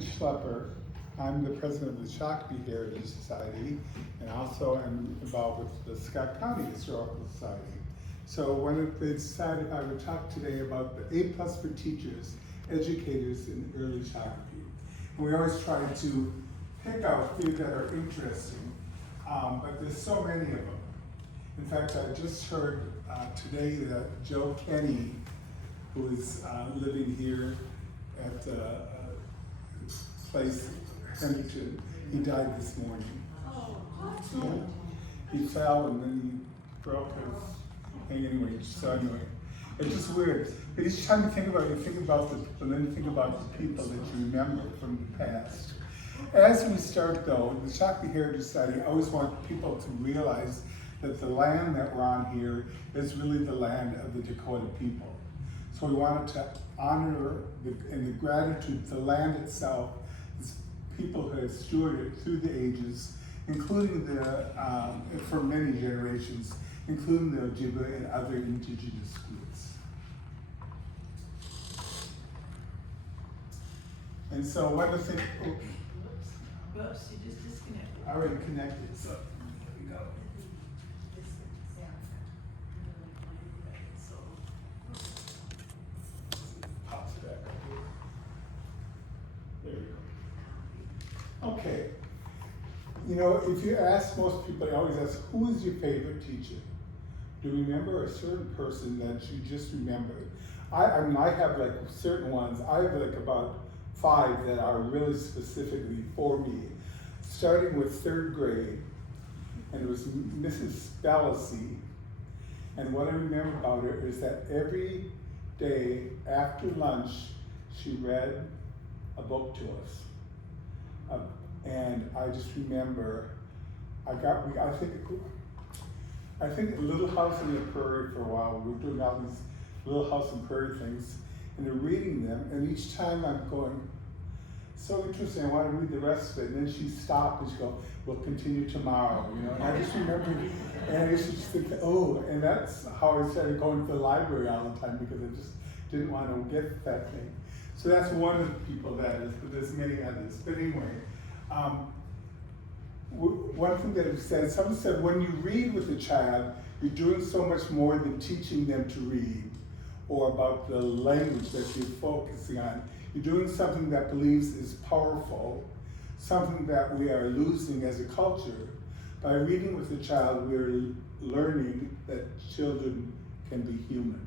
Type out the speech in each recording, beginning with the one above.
Schleper. I'm the president of the Shakopee Heritage Society, and also am involved with the Scott County Historical Society. So they decided I would talk today about the A+ for teachers, educators in early Shakopee. And we always try to pick out things that are interesting, but there's so many of them. In fact, I just heard today that Joe Kenny, who is living here at the place, Henderson, he died this morning. Yeah. He fell and then he broke his thing anyway, so anyway. It's just weird. But each time you think about it, you think about and then you think about the people that you remember from the past. As we start though, the Shakopee Heritage Society always wants people to realize that the land that we're on here is really the land of the Dakota people. So we wanted to honor and the gratitude, the land itself, is people who have stewarded through the ages, including for many generations, including the Ojibwe and other indigenous groups. And so one of the things, Whoops, you just disconnected. I already connected, so there we go. Pops back up here. There we go. Okay. You know, if you ask most people, I always ask, who is your favorite teacher? Do you remember a certain person that you just remember? I mean, I have like certain ones. I have like about 5 that are really specifically for me. Starting with 3rd grade, and it was Mrs. Bellacy. And what I remember about her is that every day after lunch, she read a book to us. And I just remember, I think Little House on the Prairie for a while. We were doing all these Little House on Prairie things, and they're reading them, and each time I'm going, so interesting, I want to read the rest of it. And then she stopped and she go, we'll continue tomorrow, you know. And I just remember, and I used to just think, oh, and that's how I started going to the library all the time, because I just didn't want to get that thing. So that's one of the people that is, but there's many others. But anyway, one thing that it said, someone said, when you read with a child, you're doing so much more than teaching them to read, or about the language that you're focusing on. You're doing something that believes is powerful, something that we are losing as a culture. By reading with a child, we're learning that children can be human.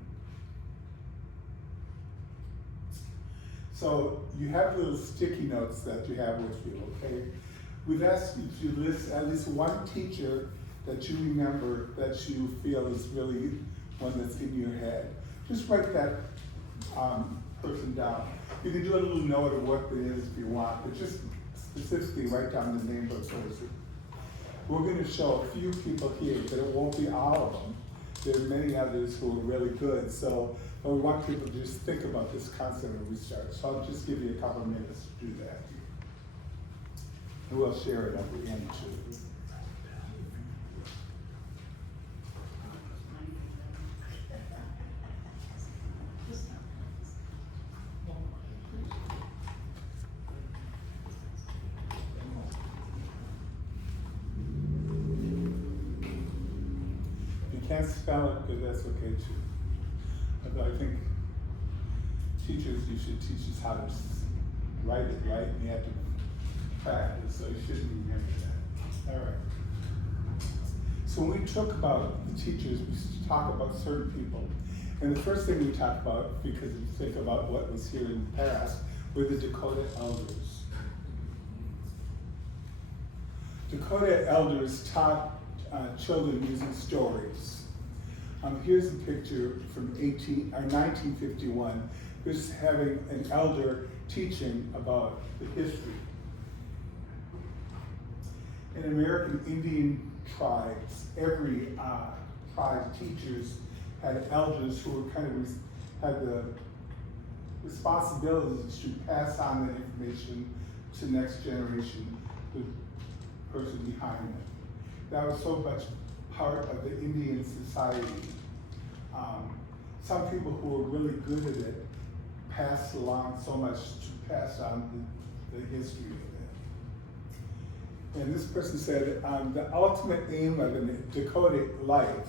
So you have little sticky notes that you have with you, okay? We've asked you to list at least one teacher that you remember that you feel is really one that's in your head. Just write that person down. You can do a little note of what it is if you want, but just specifically write down the name of the person. We're going to show a few people here, but it won't be all of them. There are many others who are really good, so we want people to just think about this concept when we start. So I'll just give you a couple of minutes to do that. And we'll share it at the end too. Can't spell it, but that's okay too. But I think teachers, you should teach us how to write it right, and you have to practice, so you shouldn't remember that. All right. So when we talk about the teachers, we talk about certain people. And the first thing we talk about, because you think about what was here in the past, were the Dakota elders. Dakota elders taught children using stories. Here's a picture from 1951. This is having an elder teaching about the history. In American Indian tribes, every tribe teachers had elders who were had the responsibilities to pass on that information to the next generation, the person behind them. That was so much part of the Indian society. Some people who were really good at it passed along so much to pass on the history of it. And this person said, the ultimate aim of a Dakota life,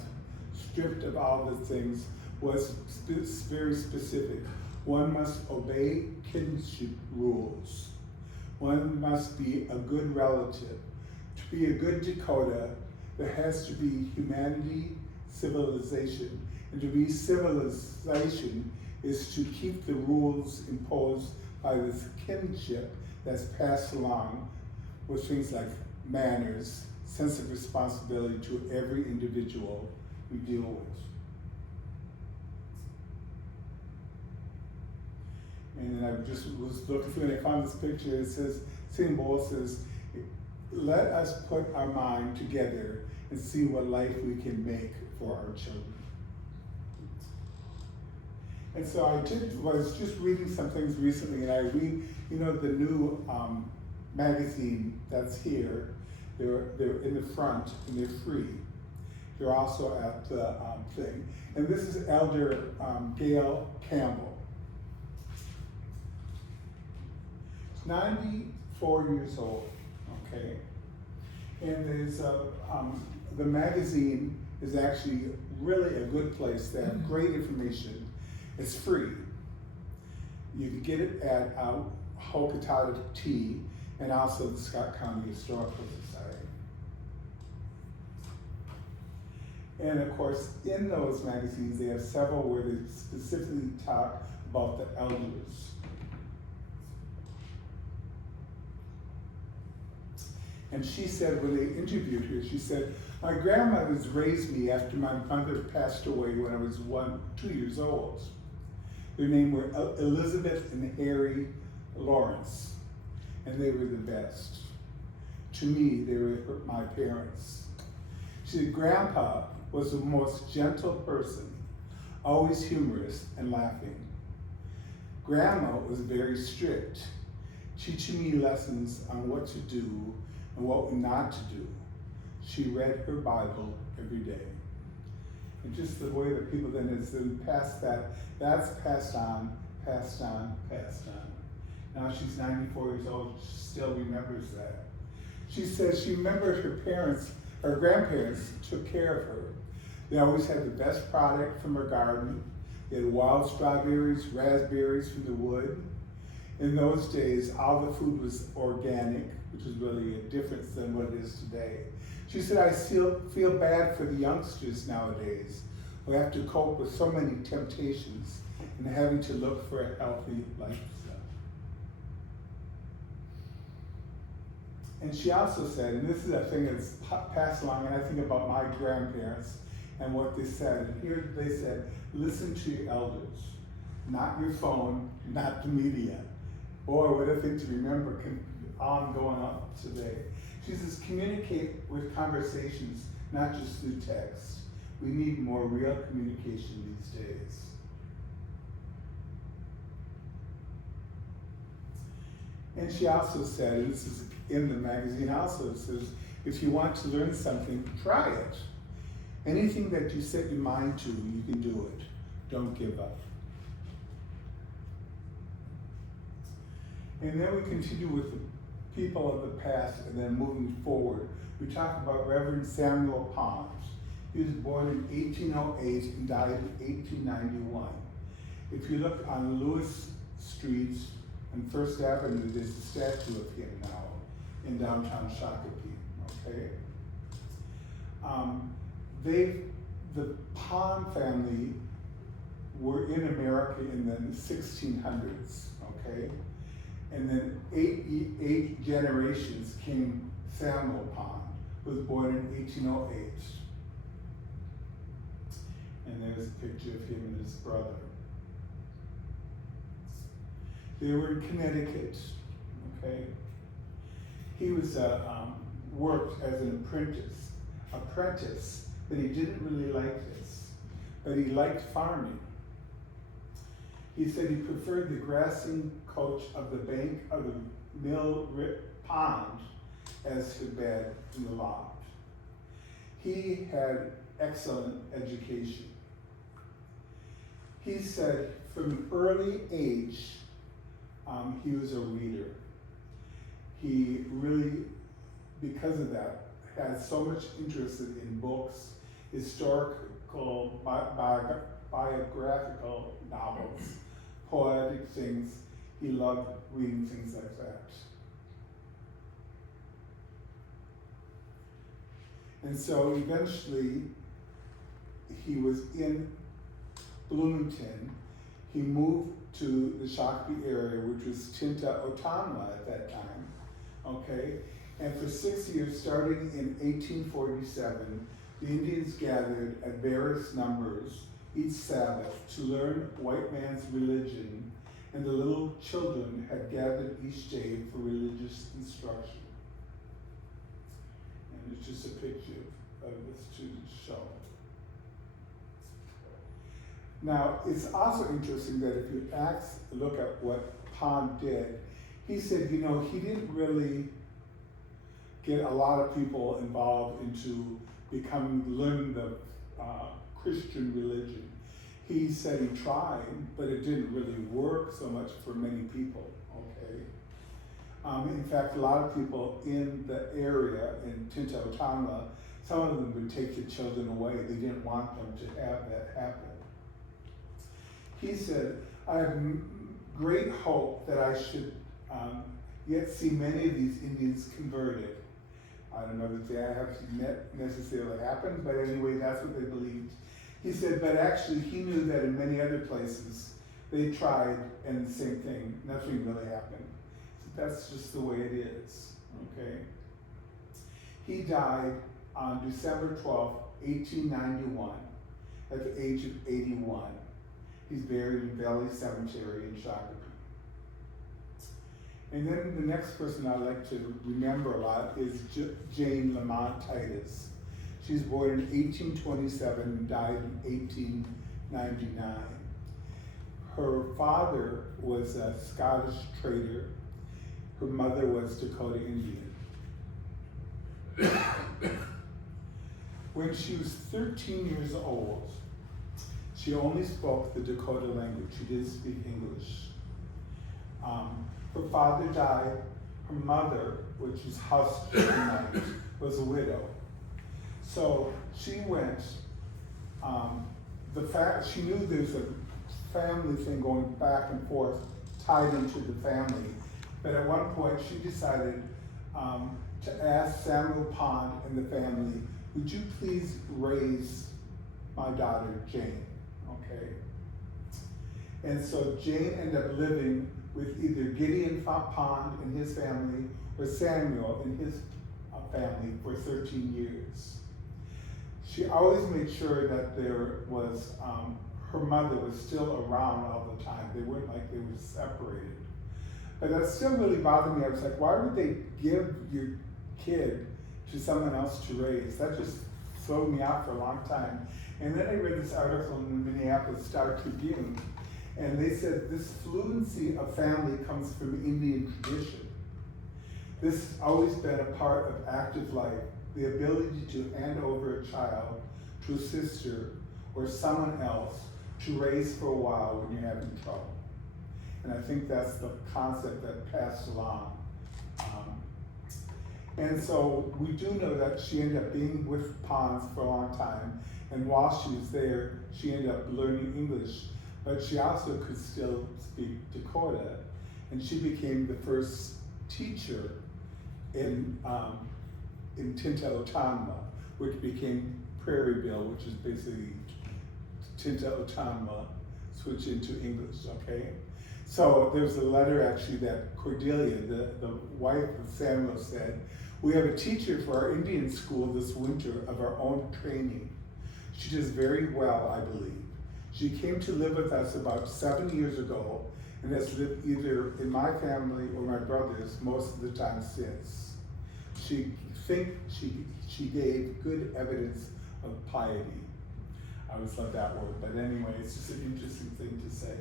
stripped of all the things, was very specific. One must obey kinship rules. One must be a good relative. To be a good Dakota, there has to be humanity, civilization. And to be civilization is to keep the rules imposed by this kinship that's passed along with things like manners, sense of responsibility to every individual we deal with. And I just was looking through and I found this picture. It says, St. Paul says, let us put our mind together and see what life we can make for our children. And so I was just reading some things recently, and I read, the new magazine that's here. They're in the front, and they're free. They're also at the thing. And this is Elder Gail Campbell. 94 years old, okay? And there's the magazine is actually really a good place. They have great information. It's free. You can get it at Hokatata Tea and also the Scott County Historical Society. And of course, in those magazines, they have several where they specifically talk about the elders. And she said, when they interviewed her, she said, my grandmothers raised me after my mother passed away when I was 2 years old. Their names were Elizabeth and Harry Lawrence, and they were the best. To me, they were my parents. She said, Grandpa was the most gentle person, always humorous and laughing. Grandma was very strict, teaching me lessons on what to do and what not to do. She read her Bible every day. And just the way that people then has been passed that's passed on, passed on, passed on. Now she's 94 years old, she still remembers that. She says she remembers her grandparents took care of her. They always had the best product from her garden. They had wild strawberries, raspberries from the wood. In those days, all the food was organic, which is really a difference than what it is today. She said, I still feel bad for the youngsters nowadays who have to cope with so many temptations and having to look for a healthy lifestyle. And she also said, and this is a thing that's passed along, and I think about my grandparents and what they said. And here they said, listen to your elders, not your phone, not the media. Boy, what a thing to remember on going up today. She says, communicate with conversations, not just through text. We need more real communication these days. And she also said, and this is in the magazine also, it says, if you want to learn something, try it. Anything that you set your mind to, you can do it. Don't give up. And then we continue with the people of the past and then moving forward. We talk about Reverend Samuel Pons. He was born in 1808 and died in 1891. If you look on Lewis Street and First Avenue, there's a statue of him now in downtown Shakopee, okay? The Pond family were in America in the 1600s, okay? And then eight generations came Samuel Pond, who was born in 1808. And there's a picture of him and his brother. They were in Connecticut, okay? He was worked as an apprentice, but he didn't really like this, but he liked farming. He said he preferred the grassing coach of the bank of the mill pond as to bed in the loft. He had excellent education. He said from an early age, he was a reader. he really, because of that, has so much interest in books, historical, biographical novels, poetic things. He loved reading things like that. And so eventually, he was in Bloomington. He moved to the Shakopee area, which was Tinta Otonwa at that time, okay? And for 6 years, starting in 1847, the Indians gathered at various numbers each Sabbath to learn white man's religion, and the little children had gathered each day for religious instruction. And it's just a picture of this to show. Now, it's also interesting that if you look at what Pond did, he said, you know, he didn't really get a lot of people involved into learning the Christian religion. He said he tried, but it didn't really work so much for many people, okay? In fact, a lot of people in the area, in Tinta Otonwa, some of them would take the children away. They didn't want them to have that happen. He said, I have great hope that I should yet see many of these Indians converted. I don't know that they have necessarily happened, but anyway, that's what they believed. He said, but actually he knew that in many other places they tried and the same thing, nothing really happened. So that's just the way it is, okay? He died on December 12, 1891, at the age of 81. He's buried in Valley Cemetery in Shakopee. And then the next person I like to remember a lot is Jane Titus. She was born in 1827 and died in 1899. Her father was a Scottish trader. Her mother was Dakota Indian. When she was 13 years old, she only spoke the Dakota language. She didn't speak English. Her father died. Her mother, which was house night, was a widow. So she went, she knew there's a family thing going back and forth tied into the family. But at one point she decided to ask Samuel Pond and the family, would you please raise my daughter Jane, okay? And so Jane ended up living with either Gideon Pond and his family or Samuel and his family for 13 years. She always made sure that there was, her mother was still around all the time. They weren't like they were separated. But that still really bothered me. I was like, why would they give your kid to someone else to raise? That just threw me out for a long time. And then I read this article in the Minneapolis Star Tribune, and they said this fluency of family comes from Indian tradition. This has always been a part of active life, the ability to hand over a child to a sister or someone else to raise for a while when you're having trouble. And I think that's the concept that passed along. And so we do know that she ended up being with Ponds for a long time, and while she was there, she ended up learning English, but she also could still speak Dakota, and she became the first teacher in Tinta Otonwa, which became Prairieville, which is basically Tinta Otonwa switched into English, okay? So there's a letter actually that Cordelia, the wife of Samuel, said, we have a teacher for our Indian school this winter of our own training. She does very well, I believe. She came to live with us about 7 years ago and has lived either in my family or my brother's most of the time since. She gave good evidence of piety. I always love that word, but anyway, it's just an interesting thing to say.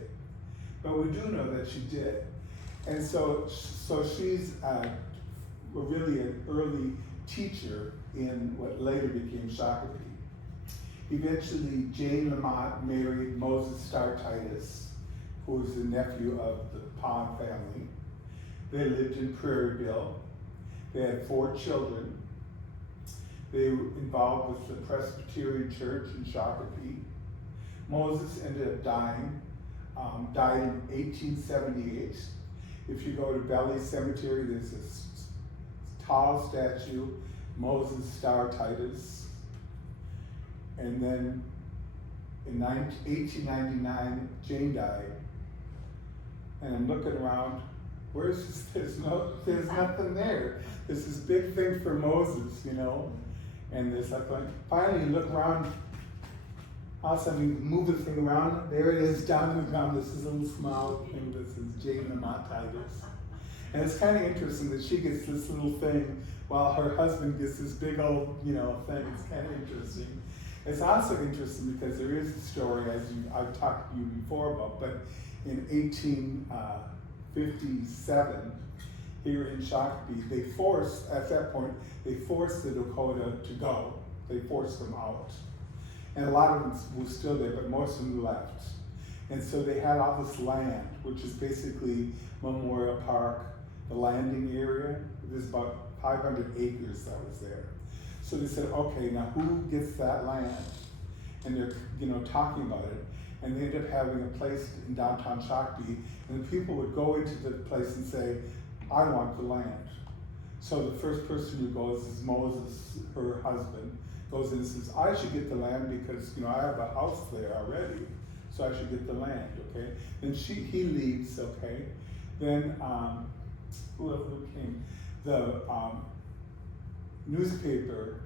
But we do know that she did. And so she's really an early teacher in what later became Shakopee. Eventually, Jane Lamont married Moses Starr Titus, who was the nephew of the Pond family. They lived in Prairieville, They had 4 children. They were involved with the Presbyterian Church in Shakopee. Moses ended up dying, died in 1878. If you go to Valley Cemetery, there's this tall statue, Moses Star Titus. And then in 1899, Jane died. And I'm looking around, where's this? There's nothing there. There's this big thing for Moses, you know? And there's like, finally you look around, all of a sudden you move the thing around, there it is down on the ground. This is a little small thing that says Jane Titus. And it's kind of interesting that she gets this little thing while her husband gets this big old, you know, thing. It's kind of interesting. It's also interesting because there is a story, as I've talked to you before about, but in 1857, here in Shakopee, they forced the Dakota to go. They forced them out. And a lot of them were still there, but most of them left. And so they had all this land, which is basically Memorial Park, the landing area. There's about 500 acres that was there. So they said, okay, now who gets that land? And they're, you know, talking about it. And they ended up having a place in downtown Shakopee, and the people would go into the place and say, I want the land. So the first person who goes is Moses, her husband, goes in and says, I should get the land because, you know, I have a house there already, so I should get the land, okay? Then he leaves, okay? Then, who came? The newspaper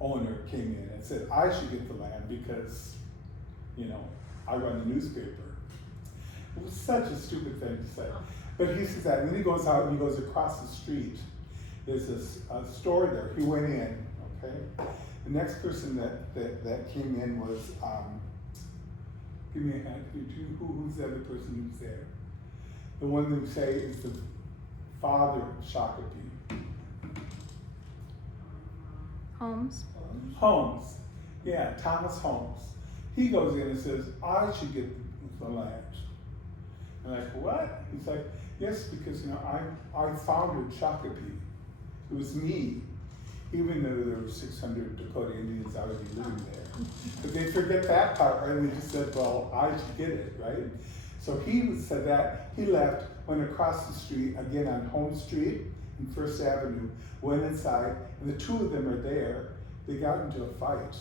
owner came in and said, I should get the land because, you know, I run the newspaper. It was such a stupid thing to say. But he says that, and then he goes out and he goes across the street. There's a store there. He went in, okay? The next person that came in was, give me a hand, who's the other person who's there? The one that we say is the father of Shakopee. Holmes, yeah, Thomas Holmes. He goes in and says, I should get the land. I'm like, what? He's like, yes, because, you know, I founded Shakopee. It was me, even though there were 600 Dakota Indians already living there. But they forget that part, right? And they just said, well, I should get it, right? So he said that, he left, went across the street, again on Home Street and First Avenue, went inside, and the 2 of them are there. They got into a fight.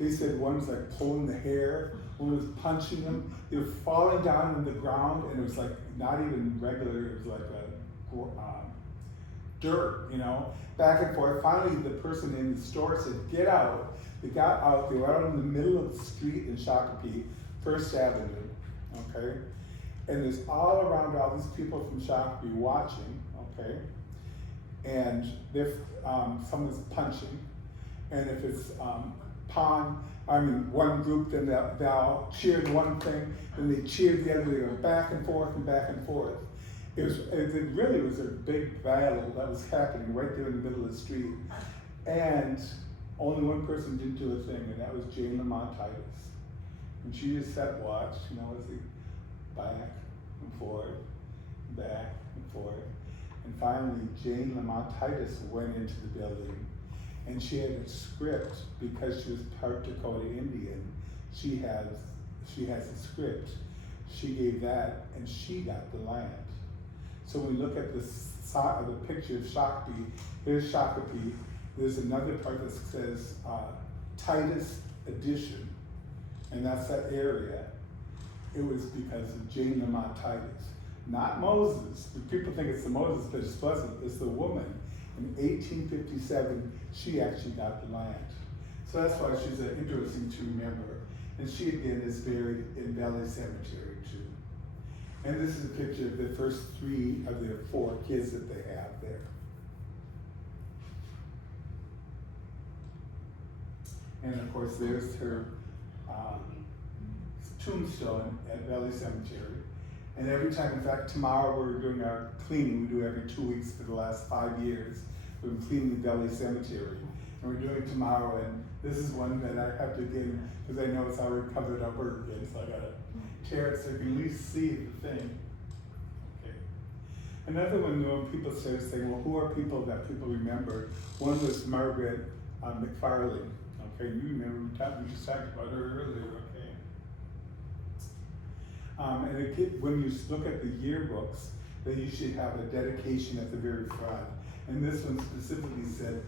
They said one was like pulling the hair, one was punching them. They were falling down on the ground, and it was like not even regular, it was like a dirt, you know, back and forth. Finally, the person in the store said, get out. They got out, they were out in the middle of the street in Shakopee, First Avenue, okay? And there's all around all these people from Shakopee watching, okay? And if someone's punching, and if it's one group, then they'll cheer one thing, then they cheer the other, they go back and forth and back and forth. It really was a big battle that was happening right there in the middle of the street. And only one person didn't do a thing, and that was Jane Titus. And she just sat and watched, you know, as they back and forth, back and forth. And finally, Jane Titus went into the building, and she had a script because she was part Dakota Indian. She has a script. She gave that, and she got the land. So when we look at the picture of Shakopee, here's Shakopee. There's another part that says Titus Edition, and that's that area. It was because of Jane Titus, not Moses. People think it's the Moses, but it wasn't. It's the woman. In 1857, she actually got the land. So that's why she's interesting to remember. And she again is buried in Valley Cemetery too. And this is a picture of the first 3 of their 4 kids that they have there. And of course, there's her tombstone at Valley Cemetery. And every time, in fact, tomorrow we're doing our cleaning. We do every 2 weeks for the last 5 years. We've been cleaning Valley Cemetery. And we're doing it tomorrow, and this is one that I have to get in, because I know it's already covered up again, so I gotta tear it so you can at least see the thing. Okay. Another one, when people started saying, well, who are people that people remember? One was Margaret McFarlane. Okay, you remember, we just talked about her earlier, okay? And when you look at the yearbooks, they usually have a dedication at the very front. And this one specifically said,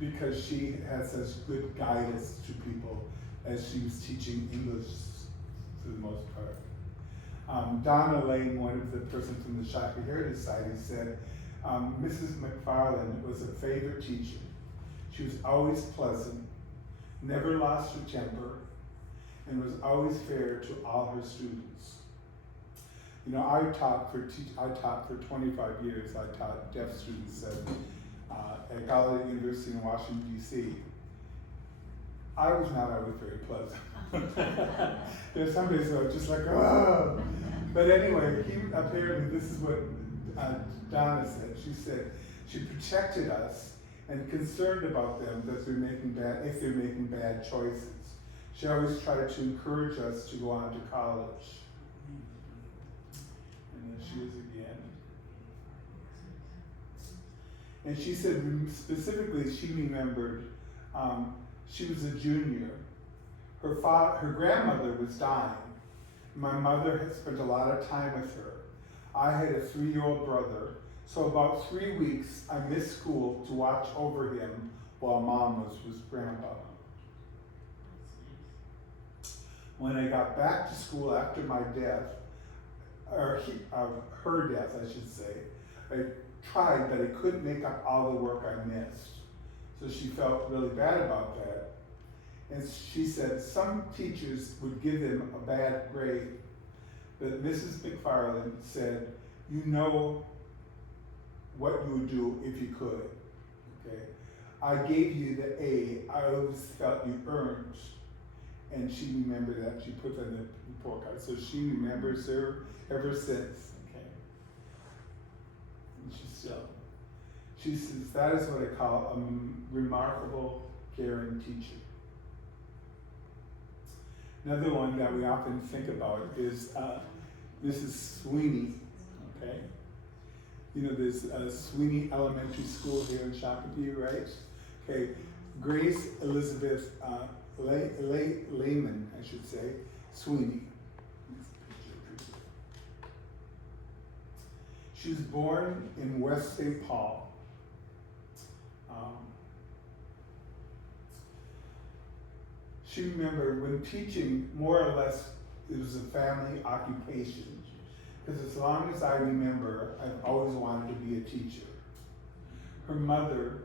because she had such good guidance to people as she was teaching English for the most part. Donna Lane, one of the persons from the Shakopee Heritage Society, said, Mrs. McFarlane was a favorite teacher. She was always pleasant, never lost her temper, and was always fair to all her students. You know, I taught for 25 years. I taught deaf students at Gallaudet University in Washington, D.C. I was not always very pleasant. There's some days where I was just like, oh. But anyway, apparently this is what Donna said. She said she protected us and concerned about them that if they're making bad choices. She always tried to encourage us to go on to college. And then she is again. And she said specifically she remembered she was a junior. Her grandmother was dying. My mother had spent a lot of time with her. I had a 3-year-old brother, so about 3 weeks I missed school to watch over him while Mom was with Grandpa. When I got back to school after my death, or her death, I should say, I tried, but I couldn't make up all the work I missed. So she felt really bad about that. And she said some teachers would give them a bad grade, but Mrs. McFarlane said, you know what you would do if you could, okay? I gave you the A I always felt you earned. And she remembered that, she put that in the report card. So she remembers her ever since, okay? And she says, that is what I call a remarkable, caring teacher. Another one that we often think about is Mrs. Sweeney, okay? You know, there's a Sweeney Elementary School here in Shakopee, right? Okay, Grace Elizabeth Lehman, I should say, Sweeney. She was born in West St. Paul. She remembered when teaching, more or less, it was a family occupation. Because as long as I remember, I've always wanted to be a teacher. Her mother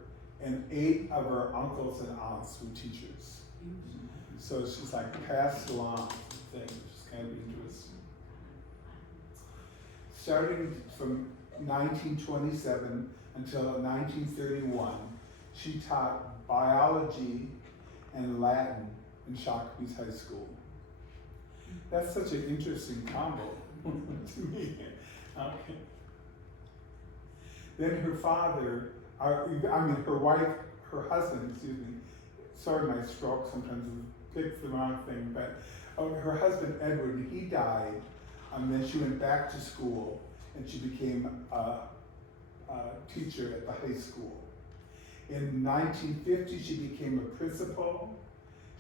and 8 of her uncles and aunts were teachers. So she's like passed along thing, which is kind of interesting. Starting from 1927 until 1931, she taught biology and Latin in Shakopee's high school. That's such an interesting combo to me. Okay. Then her father, her husband, sorry my stroke sometimes picks the wrong thing, but her husband Edward, he died, and then she went back to school and she became a teacher at the high school. In 1950, she became a principal.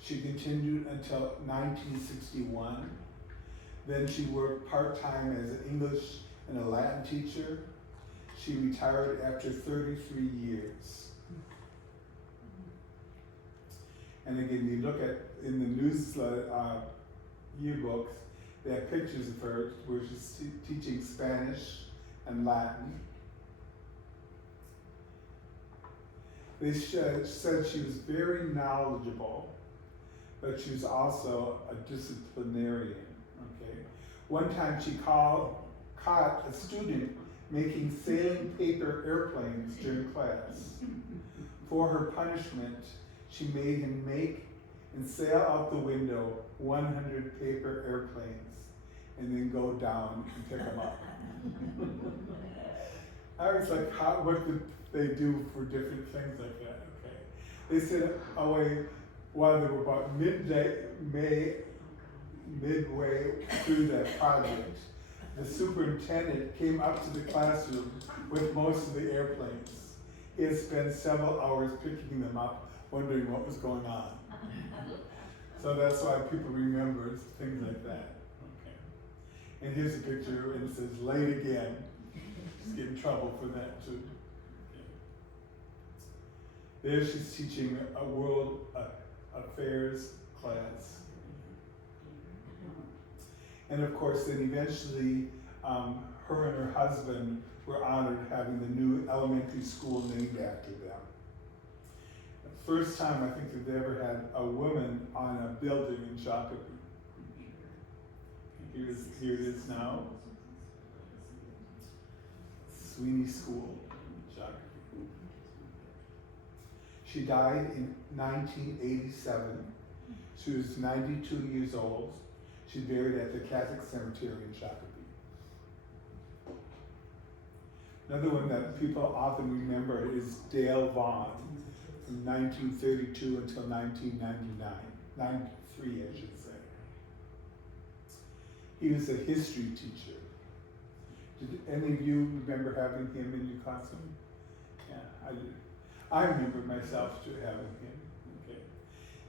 She continued until 1961. Then she worked part-time as an English and a Latin teacher. She retired after 33 years. And again, you look at, in the newsletter, yearbooks, they have pictures of her where she's teaching Spanish and Latin. They said she was very knowledgeable, but she was also a disciplinarian, okay? One time she caught a student making sailing paper airplanes during class. For her punishment, she made him make and sail out the window 100 paper airplanes and then go down and pick them up. I was like, what did they do for different things like that? Okay. They said, while they were about midway through that project, the superintendent came up to the classroom with most of the airplanes. He had spent several hours picking them up, wondering what was going on. So that's why people remember things like that. Okay. And here's a picture, and it says, late again. She's getting in trouble for that too. Okay. There she's teaching a world affairs class. And of course, then eventually, her and her husband were honored having the new elementary school named after them. The first time I think that they ever had a woman on a building in Shakopee. Here it is now. Sweeney School, Shakopee. She died in 1987. She was 92 years old. She's buried at the Catholic Cemetery in Shakopee. Another one that people often remember is Dale Vaughan from 1932 until 1999, 93 I should say. He was a history teacher. Did any of you remember having him in your classroom? Yeah, I did. I remember myself too having him. Okay.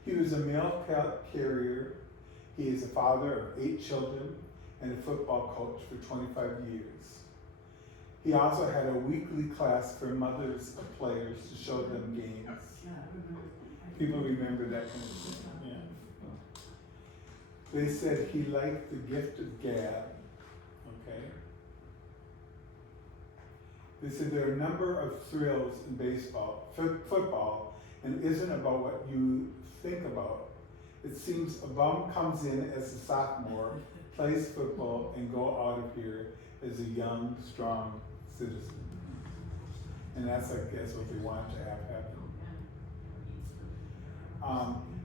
He was a mail carrier. He is a father of 8 children and a football coach for 25 years. He also had a weekly class for mothers of players to show them games. People remember that kind of thing, yeah. They said he liked the gift of gab, okay? They said there are a number of thrills in baseball, football, and isn't about what you think about. It seems a bum comes in as a sophomore, plays football, and go out of here as a young, strong citizen. And that's, I guess, what they wanted to have happen.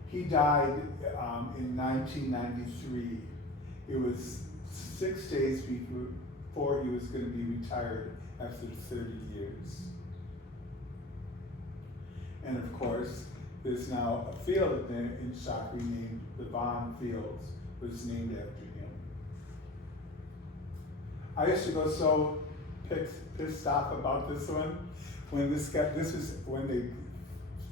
He died in 1993. It was 6 days before he was going to be retired after 30 years. And of course, there's now a field in Shakopee named the Vaughan Fields, which is named after him. I used to go so pissed off about this one. This was when they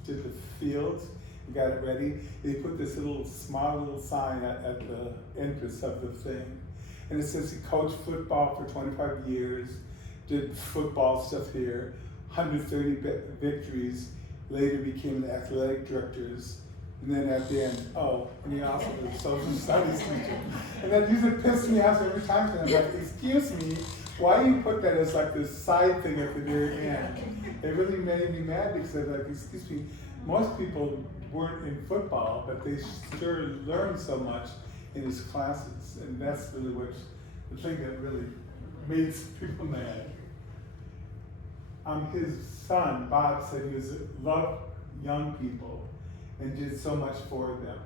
did the fields and got it ready. They put this small little sign at the entrance of the thing. And it says he coached football for 25 years, did football stuff here, 130 victories, later became the athletic directors, and then at the end, and he also was a social studies teacher. And that used to piss me off every time, because I'm like, excuse me, why do you put that as like this side thing at the very end? It really made me mad because I'm like, excuse me, most people weren't in football, but they sure learned so much in his classes, and that's really the thing that really made people mad. His son, Bob, said he loved young people and did so much for them.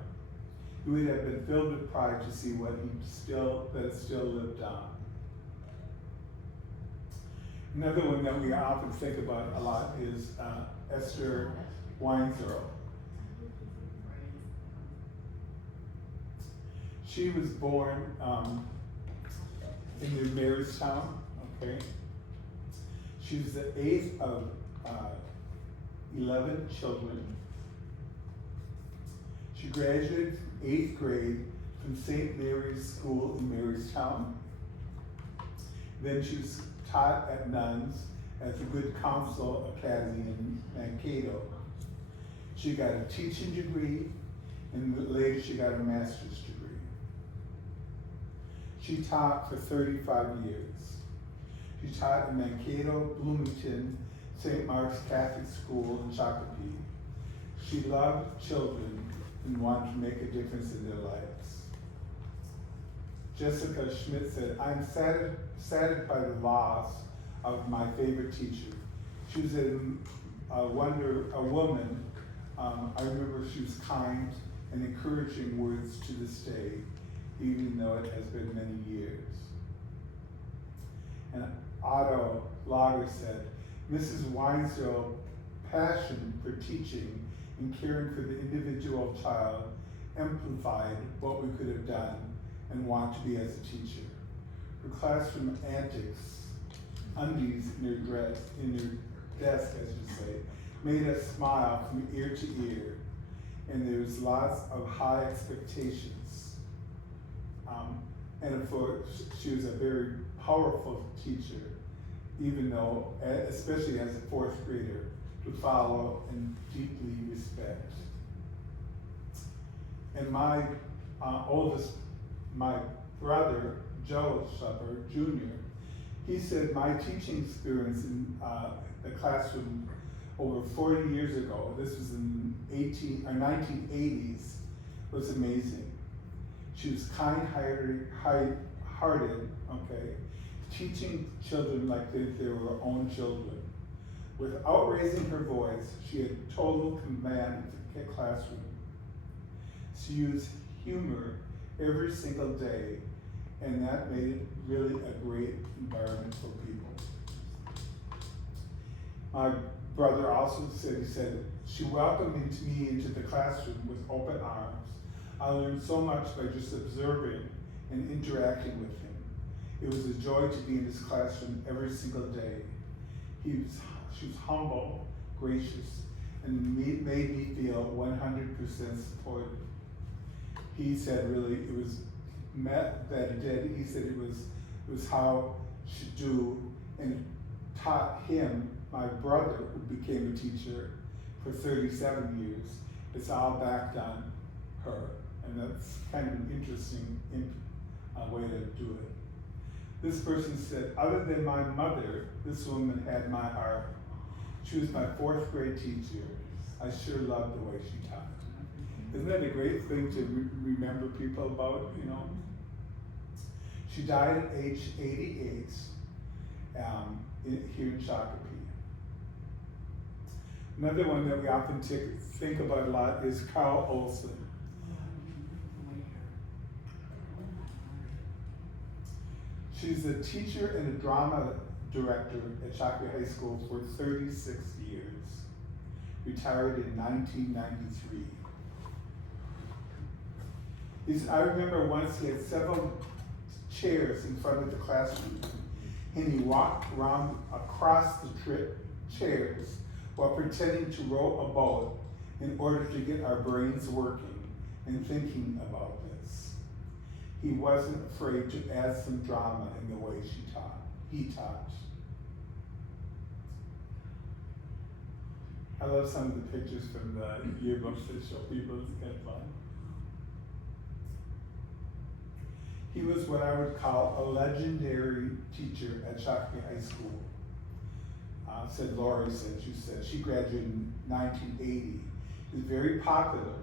He would have been filled with pride to see what it still lived on. Another one that we often think about a lot is Esther Weinzierl. She was born in New Marystown, okay? She was the 8th of 11 children. She graduated 8th grade from St. Mary's School in Marystown. Then she was taught at nuns at the Good Counsel Academy in Mankato. She got a teaching degree, and later she got a master's degree. She taught for 35 years. She taught in Mankato, Bloomington, St. Mark's Catholic School in Shakopee. She loved children and wanted to make a difference in their lives. Jessica Schmidt said, I'm saddened by the loss of my favorite teacher. She was a woman. I remember she was kind and encouraging words to this day, even though it has been many years. And Otto Lager said, Mrs. Weinzierl's passion for teaching and caring for the individual child amplified what we could have done and want to be as a teacher. her classroom antics, undies in her dress, in her desk, I should say, made us smile from ear to ear. And there was lots of high expectations. And she was a very powerful teacher, even though, especially as a fourth grader, to follow and deeply respect. And my my brother, Joe Schleper, Jr., he said my teaching experience in the classroom over 40 years ago, this was in 1980s, was amazing. She was kind-hearted, okay, teaching children like they were her own children. Without raising her voice, she had total command of the classroom. She used humor every single day, and that made it really a great environment for people. My brother also said, he said, she welcomed me into the classroom with open arms. I learned so much by just observing and interacting with him. It was a joy to be in his classroom every single day. She was humble, gracious, and made me feel 100% supported. He said really it was he said it was how she do, and taught him, my brother, who became a teacher for 37 years. It's all backed on her, and that's kind of an interesting way to do it. This person said, other than my mother, this woman had my heart. She was my fourth grade teacher. I sure loved the way she taught. Isn't that a great thing to remember people about, you know? She died at age 88 here in Shakopee. Another one that we often think about a lot is Carl Olson. She's a teacher and a drama director at Shakopee High School for 36 years. Retired in 1993. I remember once he had several chairs in front of the classroom, and he walked around across the chairs while pretending to row a boat in order to get our brains working and thinking about this. He wasn't afraid to add some drama in the way he taught. I love some of the pictures from the yearbooks that show people had fun. He was what I would call a legendary teacher at Shakopee High School. Said Lori said, she graduated in 1980. He was very popular.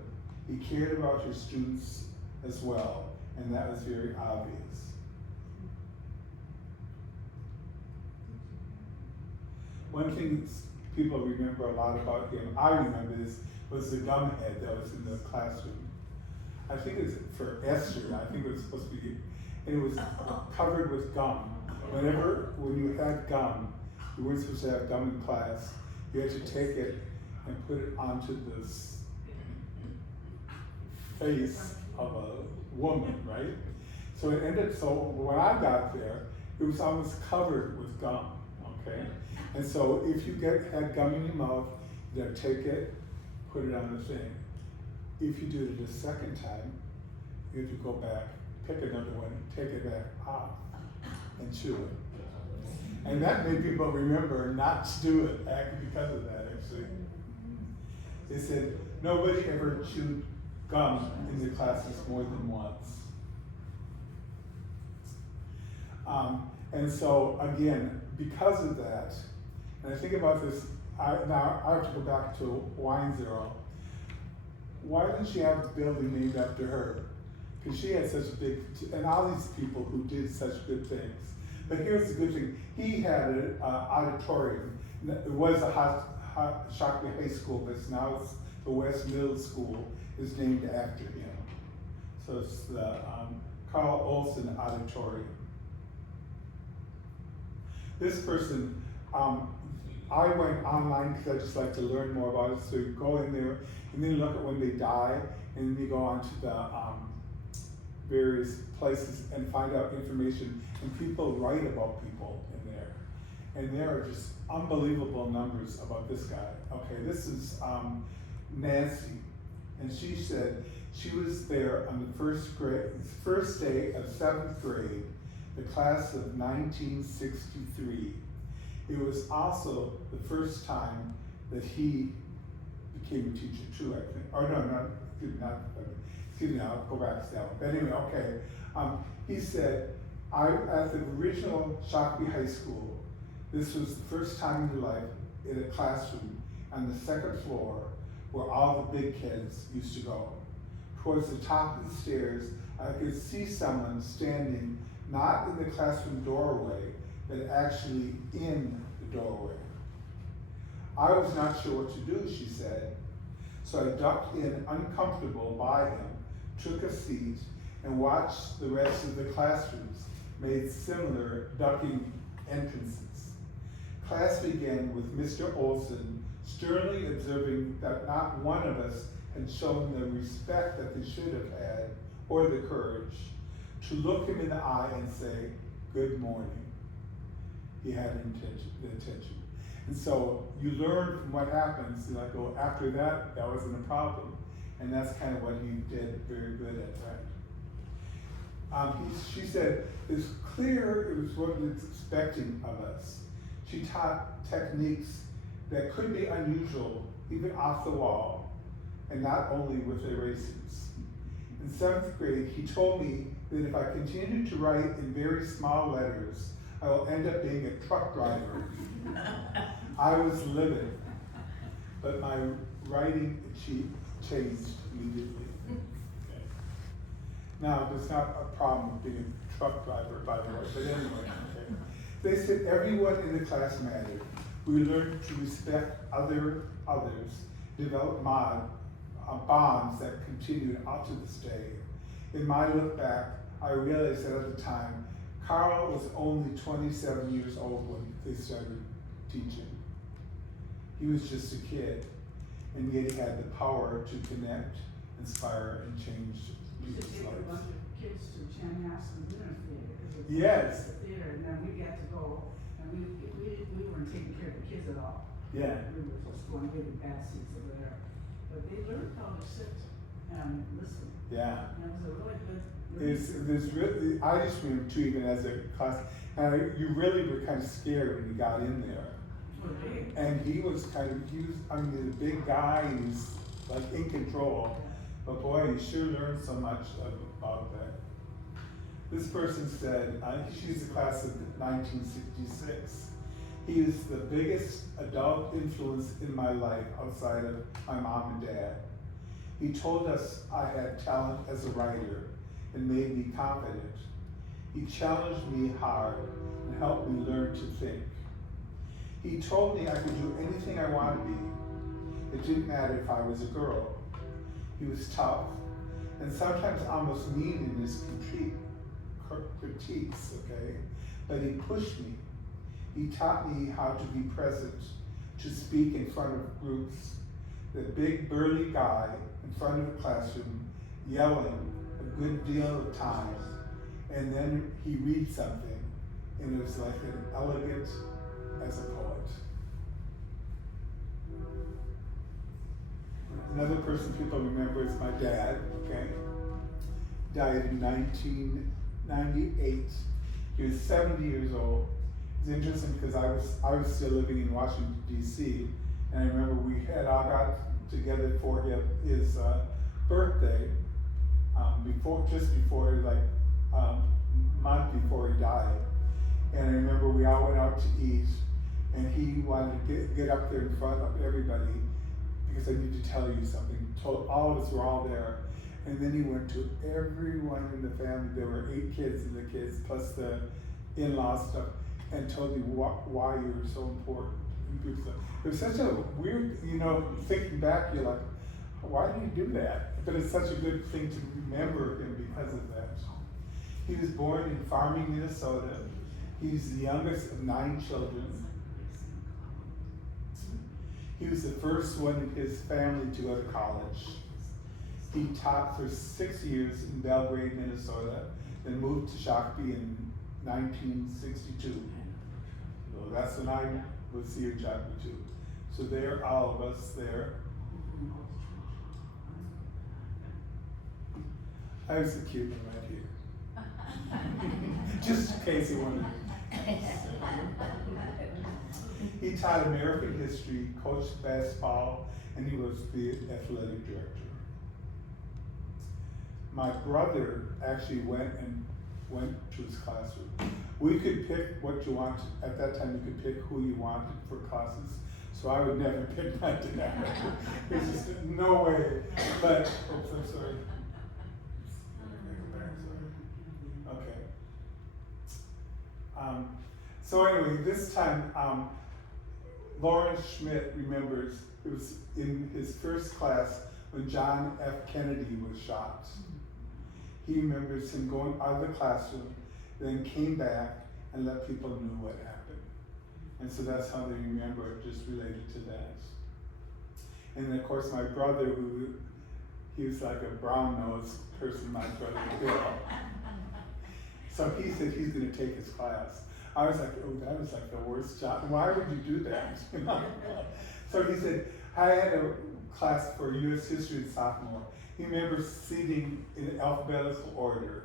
He cared about her students as well, and that was very obvious. One thing people remember a lot about him, I remember this, was the gum head that was in the classroom. I think it's for Esther, I think it was supposed to be, and it was covered with gum. When you had gum, you weren't supposed to have gum in class. You had to take it and put it onto this face of a woman, right? So it ended, so when I got there, it was almost covered with gum, okay? And so if you had gum in your mouth, you had to take it, put it on the thing. If you do it a second time, you have to go back, pick another one, take it back off, and chew it. And that made people remember not to do it, because of that, actually. They said, nobody ever chewed gum in the classes more than once. And so, again, because of that, and I think about this, now I have to go back to Weinzierl. Why didn't she have the building named after her? Because she had such a big, and all these people who did such good things. But here's the good thing. He had an auditorium. It was a Shakopee High School, but now it's the West Middle School is named after him. So it's the Carl Olson Auditorium. This person, I went online because I just like to learn more about it. So you go in there and then look at when they die, and then you go on to various places and find out information, and people write about people in there. And there are just unbelievable numbers about this guy. Okay, this is Nancy, and she said she was there on the first day of 7th grade, the class of 1963. It was also the first time that he became a teacher too, I think. Or no, excuse me, I'll go back to that one. But anyway, okay. He said, at the original Shakopee High School, this was the first time in your life in a classroom on the 2nd floor where all the big kids used to go. Towards the top of the stairs, I could see someone standing not in the classroom doorway, but actually in the doorway. I was not sure what to do, she said. So I ducked in uncomfortable by him, took a seat, and watched the rest of the classrooms made similar ducking entrances. Class began with Mr. Olson sternly observing that not one of us had shown the respect that they should have had, or the courage, to look him in the eye and say, "Good morning." He had the intention. And so you learn from what happens, like, oh, after that, that wasn't a problem. And that's kind of what he did very good at, right? She said, it's clear it was what he was expecting of us. She taught techniques that could be unusual, even off the wall, and not only with erasers. In 7th grade, he told me that if I continued to write in very small letters, I will end up being a truck driver. I was livid, but my writing changed immediately. Okay. Now, there's not a problem with being a truck driver, by the way, but anyway. Okay. They said everyone in the class mattered. We learned to respect others, develop bonds that continued out to this day. In my look back, I realized that at the time, Carl was only 27 years old when they started teaching. He was just a kid, and yet he had the power to connect, inspire, and change people's Take a lives. bunch of kids to Chanhassen Dinner Theater. Yes. The theater, and then we got to go, and we weren't taking care of the kids at all. Yeah. We were just going to the bad seats over there. But they learned how to sit and listen. Yeah. And it was a really good. There's really, I just remember too, even as a class, you really were kind of scared when you got in there. And he was I mean, a big guy, and he's like in control. But boy, you sure learned so much about that. This person said, she's the class of 1966. He was the biggest adult influence in my life outside of my mom and dad. He told us I had talent as a writer and made me confident. He challenged me hard and helped me learn to think. He told me I could do anything I wanted to be. It didn't matter if I was a girl. He was tough and sometimes almost mean in his critiques, okay? But he pushed me. He taught me how to be present, to speak in front of groups. The big burly guy in front of a classroom yelling a good deal of times, and then he reads something, and it was like an elegant as a poet. Another person people remember is my dad, okay? Died in 1998. He was 70 years old. It's interesting because I was still living in Washington, D.C., and I remember we had all got together for his birthday, just before, month before he died. And I remember we all went out to eat, and he wanted to get up there in front of everybody because I need to tell you something. Told all of us were all there. And then he went to everyone in the family. There were 8 kids and the kids, plus the in-laws stuff, and told me why you were so important. It was such a weird, thinking back, you're like, why did he do that? But it's such a good thing to remember him because of that. He was born in Farming, Minnesota. He's the youngest of 9 children. He was the first one in his family to go to college. He taught for 6 years in Belgrade, Minnesota, then moved to Shakopee in 1962. So that's when I was here in Shakopee too. So there, all of us there. I was a cute one right here. Just in case you wanted. He taught American history, coached basketball, and he was the athletic director. My brother actually went to his classroom. We could pick what you wanted. At that time, you could pick who you wanted for classes. So I would never pick my dad. There's just no way. But, oops, I'm sorry. Okay. So anyway, this time, Lawrence Schmidt remembers it was in his first class when John F. Kennedy was shot. He remembers him going out of the classroom, then came back and let people know what happened. And so that's how they remember it, just related to that. And then of course my brother, he was like a brown-nosed person, my brother Bill. So he said he's gonna take his class. I was like, oh, that was like the worst job. Why would you do that? So he said, I had a class for U.S. history and sophomore. He remembers sitting in alphabetical order,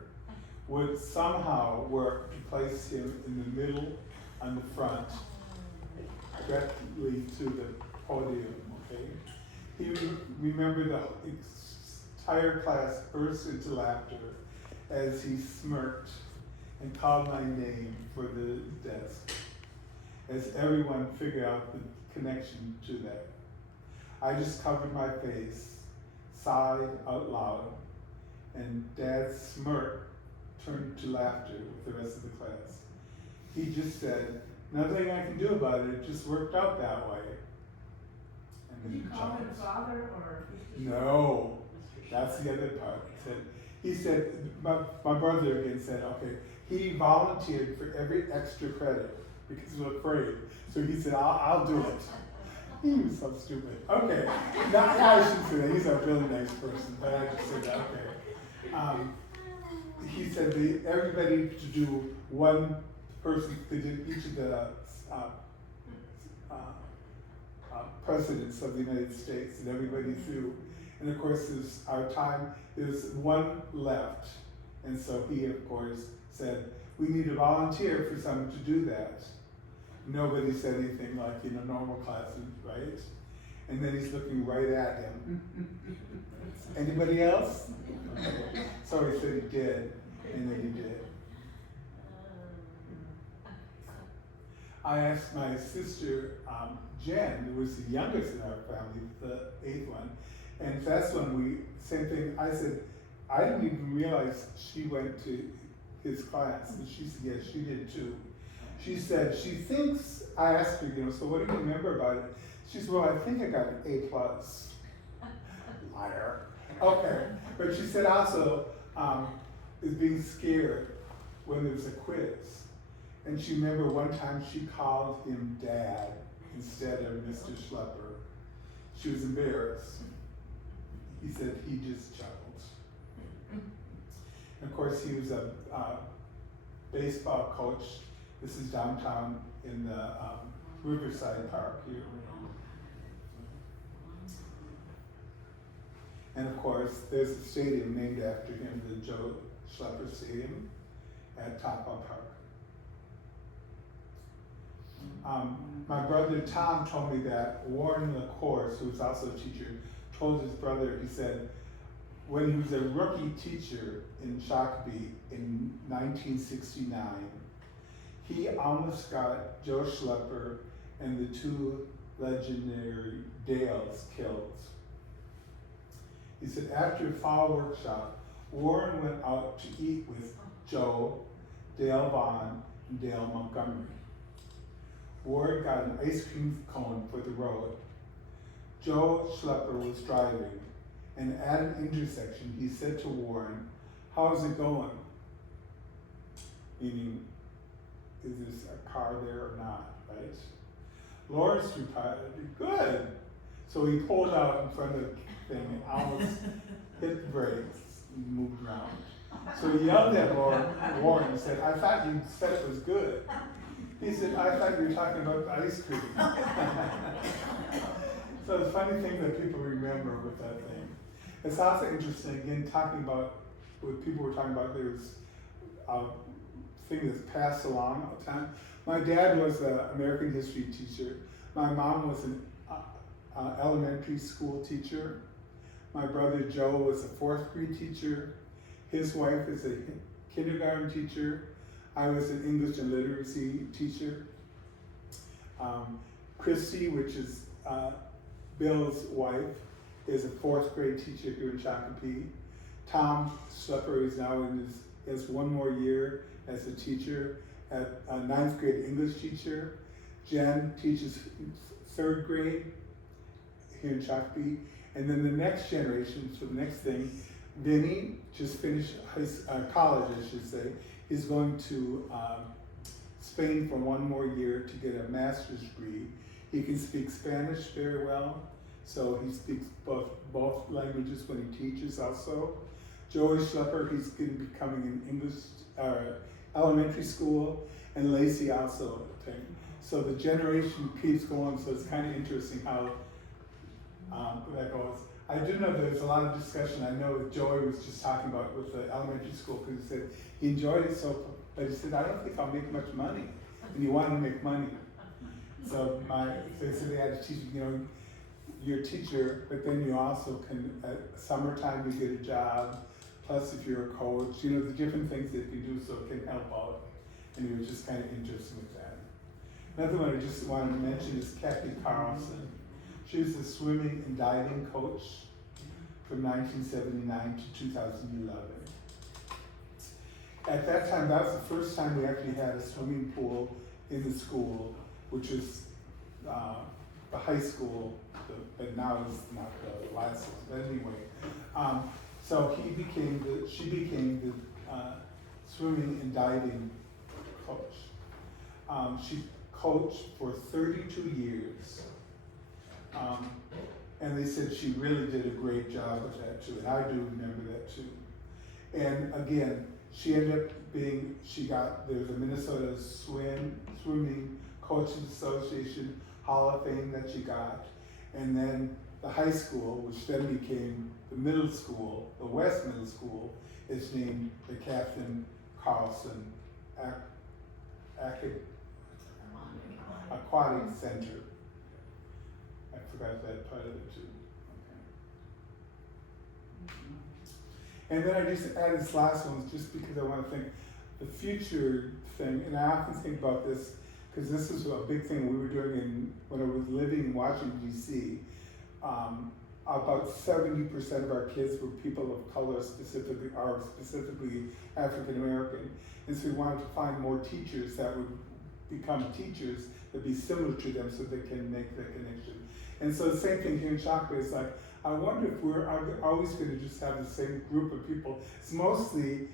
would somehow work to place him in the middle and the front, directly to the podium, okay? He remembered the entire class burst into laughter as he smirked and called my name for the desk, as everyone figured out the connection to that. I just covered my face, sighed out loud, and Dad's smirk turned to laughter with the rest of the class. He just said, nothing I can do about it, it just worked out that way. And then Did you call him father or? No, that's the other part. He said, my brother again said, okay, he volunteered for every extra credit because he was afraid. So he said, I'll do it. He was so stupid. Okay, now I shouldn't say that. He's a really nice person, but I just said that, okay. He said everybody to do one person, they did each of the presidents of the United States, and everybody threw. And of course, our time, there's one left. And so he, of course, said, we need a volunteer for someone to do that. Nobody said anything like in a normal class, right? And then he's looking right at him. Anybody else? So he said he did, and then he did. I asked my sister, Jen, who was the youngest in our family, the 8th one, and that's when same thing, I said, I didn't even realize she went to his class, and she said, yes, she did too. She said, she thinks, I asked her, so what do you remember about it? She said, well, I think I got an A+. Liar. Okay, but she said also, is being scared when there was a quiz. And she remembered one time she called him Dad instead of Mr. Schleper. She was embarrassed. He said he just chuckled. And of course, he was a baseball coach. This is downtown in the Riverside Park here. And of course, there's a stadium named after him, the Joe Schleper Stadium at Topwell Park. My brother Tom told me that Warren LaCourse, who was also a teacher, told his brother, he said, when he was a rookie teacher in Shakopee in 1969, he almost got Joe Schleper and the 2 legendary Dales killed. He said after a fall workshop, Warren went out to eat with Joe, Dale Vaughan, and Dale Montgomery. Warren got an ice cream cone for the road. Joe Schleper was driving, and at an intersection, he said to Warren, how's it going? Meaning, is there a car there or not, right? Lawrence replied, good. So he pulled out in front of the thing and almost hit the brakes, and moved around. So he yelled at Warren and said, I thought you said it was good. He said, I thought you were talking about the ice cream. So it's a funny thing that people remember with that thing. It's also interesting, again, talking about what people were talking about, there's a thing that's passed along all the time. My dad was an American history teacher. My mom was an elementary school teacher. My brother Joe was a 4th grade teacher. His wife is a kindergarten teacher. I was an English and literacy teacher. Christy, which is Bill's wife, is a 4th grade teacher here in Shakopee. Tom Schleper is now has one more year as a teacher, at a 9th grade English teacher. Jen teaches 3rd grade here in Shakopee. And then the next generation, so the next thing, Vinny just finished college, I should say. He's going to Spain for one more year to get a master's degree. He can speak Spanish very well, so he speaks both languages when he teaches also. Joey Schleper, he's going to be coming in English elementary school, and Lacey also. So the generation keeps going, so it's kind of interesting how that goes. I do know there's a lot of discussion. I know that Joey was just talking about with the elementary school, because he said he enjoyed it so, but he said, I don't think I'll make much money. And he wanted to make money. So they said they had to teach, you're a teacher, but then you also can, at summertime you get a job, plus if you're a coach, the different things that you can do so it can help out. And it was just kind of interesting with that. Another one I just wanted to mention is Kathy Carlson. She was a swimming and diving coach from 1979 to 2011. At that time, that was the first time we actually had a swimming pool in the school, which was the high school, but now it's not the last one. But anyway, so she became the swimming and diving coach. She coached for 32 years. And they said she really did a great job with that too, and I do remember that too. And again, she ended up there's a Minnesota Swimming Coaches Association Hall of Fame that she got. And then the high school, which then became the middle school, the West Middle School, is named the Captain Carlson Aquatic Center. I forgot that part of it too. Okay. And then I just added this last one just because I want to think the future thing, and I often think about this because this is a big thing we were doing when I was living in Washington, D.C. About 70% of our kids were people of color, specifically African American. And so we wanted to find more teachers that would become teachers that be similar to them so they can make that connection. And so the same thing here in Shakopee is like, I wonder if we're always going to just have the same group of people. It's mostly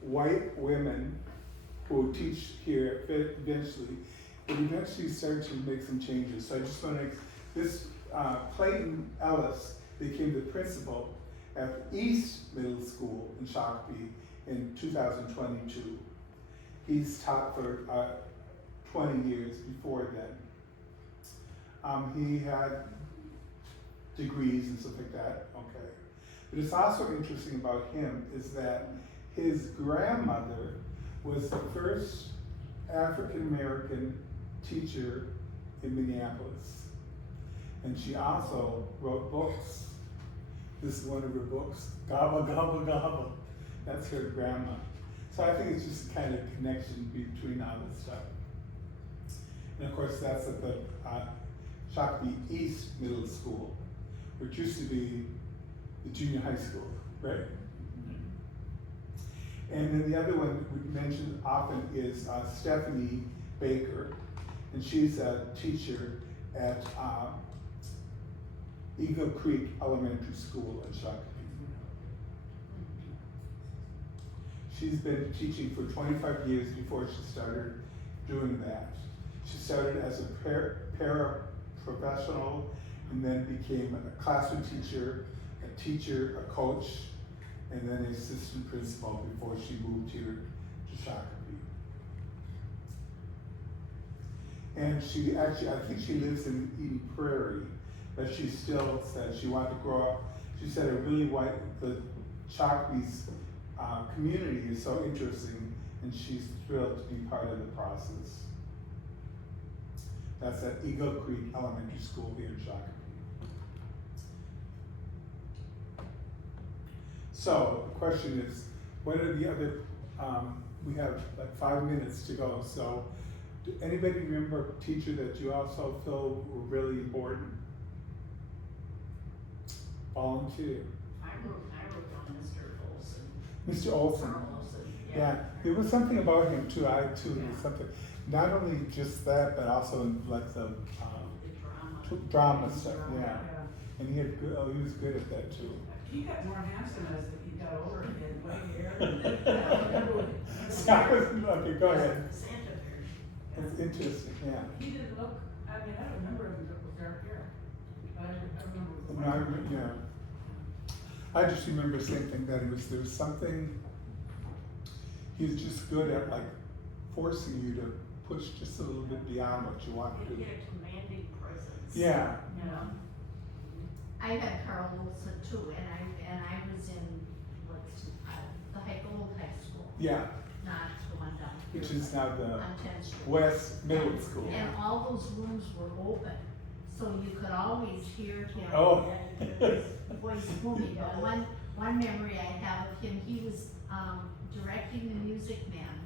white women who teach here eventually, but eventually start to make some changes. So I just want to, Clayton Ellis became the principal at East Middle School in Shakopee in 2022. He's taught for 20 years before then. He had degrees and stuff like that, okay. But it's also interesting about him is that his grandmother was the first African-American teacher in Minneapolis. And she also wrote books. This is one of her books, Gobble, Gobble, Gobble. That's her grandma. So I think it's just a kind of connection between all this stuff. And of course, that's at the Shakopee East Middle School, which used to be the junior high school, right? And then the other one we mention often is Stephanie Baker, and she's a teacher at Eagle Creek Elementary School in Shakopee. She's been teaching for 25 years before she started doing that. She started as a paraprofessional and then became a classroom teacher, a teacher, a coach, and then an assistant principal before she moved here to Shakopee. And she actually, I think she lives in Eden Prairie, but she still said she wanted to grow up. She said it really the Shakopee's community is so interesting, and she's thrilled to be part of the process. That's at Eagle Creek Elementary School here in Shakopee. So the question is, what are the other, we have like 5 minutes to go, so do anybody remember a teacher that you also feel were really important? Volunteer. I wrote down Mr. Olson. Mr. Olson. Carl Olson, Yeah, there was something about him too, there was something, not only just that, but also in like the The drama stuff, yeah. Yeah. And he had good, he was good at that too. He got more handsome as he got older, he had white hair. I don't remember what- Okay, go ahead. Santa hair. It's interesting, yeah. He didn't look, I mean, I don't remember him with dark hair, but I remember with No, white hair. yeah. I just remember the same thing, that there was something, he was just good at like forcing you to push just a little bit beyond what you wanted to He do. had a commanding presence. Yeah, You know? I had Carl Olson too, and I was in, the old high school, yeah, not the one down here. which is now the On 10th Street. West Middle School. And all those rooms were open, so you could always hear him. Oh. His voice booming, but one memory I have of him, he was, directing the Music Man,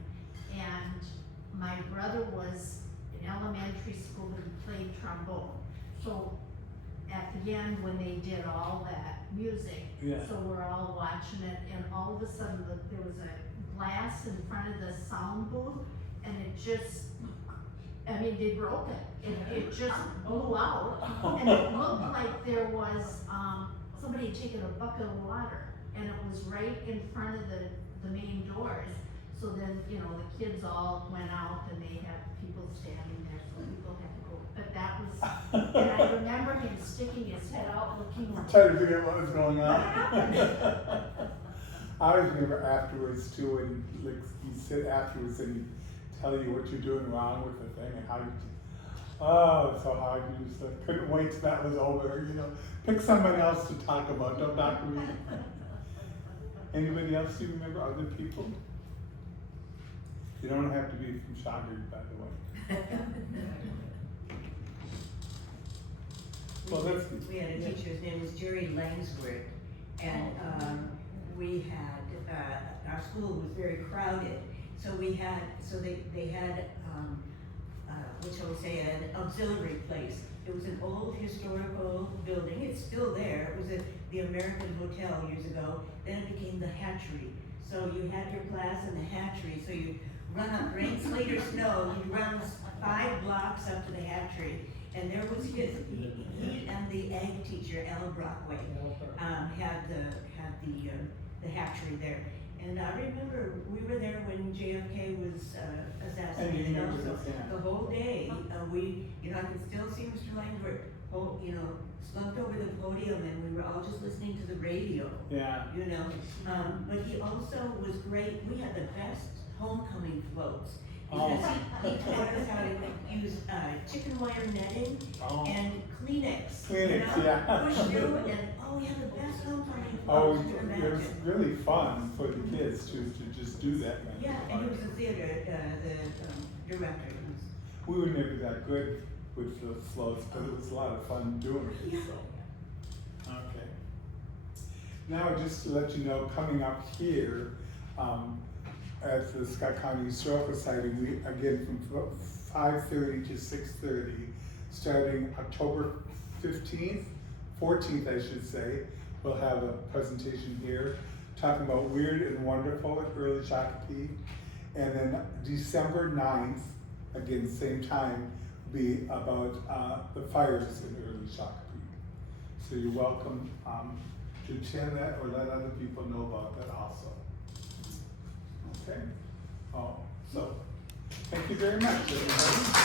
and my brother was in elementary school and played trombone. So at the end, when they did all that music, Yeah. so we're all watching it, and all of a sudden, there was a glass in front of the sound booth, and it just, I mean, they broke it. It just blew out, and it looked like there was, somebody had taken a bucket of water, and it was right in front of the main doors. So then, the kids all went out, and they had people standing there, so people had to go, but that was, and I remember him sticking his head out, looking like. Trying to figure out what was going What on. happened? I always remember afterwards too, and like he'd sit afterwards and he'd tell you what you're doing wrong with the thing and how you, oh, it's so hard, you just couldn't wait till that was over, pick someone else to talk about, don't talk to me. Anybody else you remember, other people? You don't have to be from Shakopee, by the way. Well, that's. We had a yeah. teacher, his name was Jerry Langsworth, and, we had, our school was very crowded, so they had, what shall we say, an auxiliary place. It was an old historical building, it's still there, it was the American Hotel years ago, then it became the hatchery. So you had your class in the hatchery, so you run up, rain, sleet or snow, you run 5 blocks up to the hatchery, and there was he and the ag teacher, Ella Brockway, had the hatchery there. And I remember we were there when JFK was assassinated. And you remember Also, this, yeah. the whole day, I can still see Mr. Langford, slumped over the podium, and we were all just listening to the radio. Yeah. But he also was great. We had the best homecoming floats. Oh. Because he taught us how to use chicken wire netting Oh. and Kleenex. Kleenex, yeah. Push through, and we had the best homecoming Oh, floats you can it was imagine. really fun for the kids to just do that. Yeah, and he was the theater, director. We were never that good with the floats, but it was a lot of fun doing it, Yeah. so. Okay. Now, just to let you know, coming up here, at the Scott County Historical Society, we, again, from 5:30 to 6:30, starting October 15th, 14th, I should say, we'll have a presentation here talking about weird and wonderful at early Shakopee. And then December 9th, again, same time, will be about the fires in early Shakopee. So you're welcome to attend that or let other people know about that also. Okay? Oh, so, thank you very much, everybody.